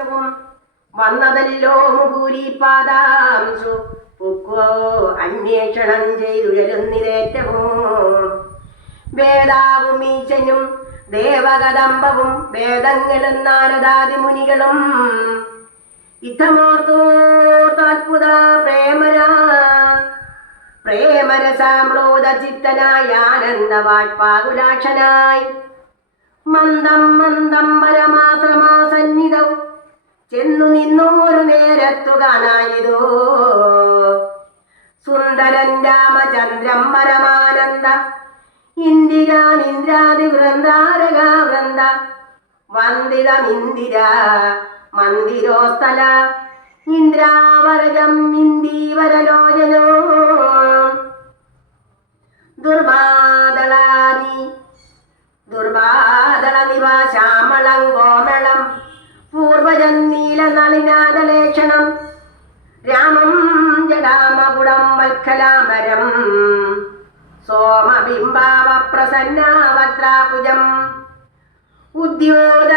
വും വന്നതല്ലോ മുകൂരി പൊക്കോ അന്വേഷണം ചെയ്തുയരുന്നിതേറ്റവും വേദാവും ഈശനും ദേവകദമ്പവും വേദങ്ങളും നാരദാദി മുനികളും ഇത്തമോർത്തോ താത്പുത പ്രേമര പ്രേമരസാമ്ലോത ചിത്തനായ ആനന്ദ വാഴ്പാകുലാക്ഷനായി മന്ദം മന്ദം പരമാശ്രമാസന്നിധൗ ചെന്നു നിന്നൂറു നേരത്തു കാണായതോ സുന്ദരൻ രാമചന്ദ്രം പരമാനന്ദ ഇന്ദിരാനിന്ദ്രാതി വൃന്ദാരക വൃന്ദ മന്ദിരോ സ്ഥല ഇന്ദ്രാവരജം ഇന്ദീവരലോചനോ? ദുർബാദളാനി ദുർബാദള നിവ നീലനളിനാദലേക്ഷണം രാമം ജടാമകുടം വൽക്കലാമരം. സോമബിംബാവ പ്രസന്നാവത്രാപുജം ഉദ്യോത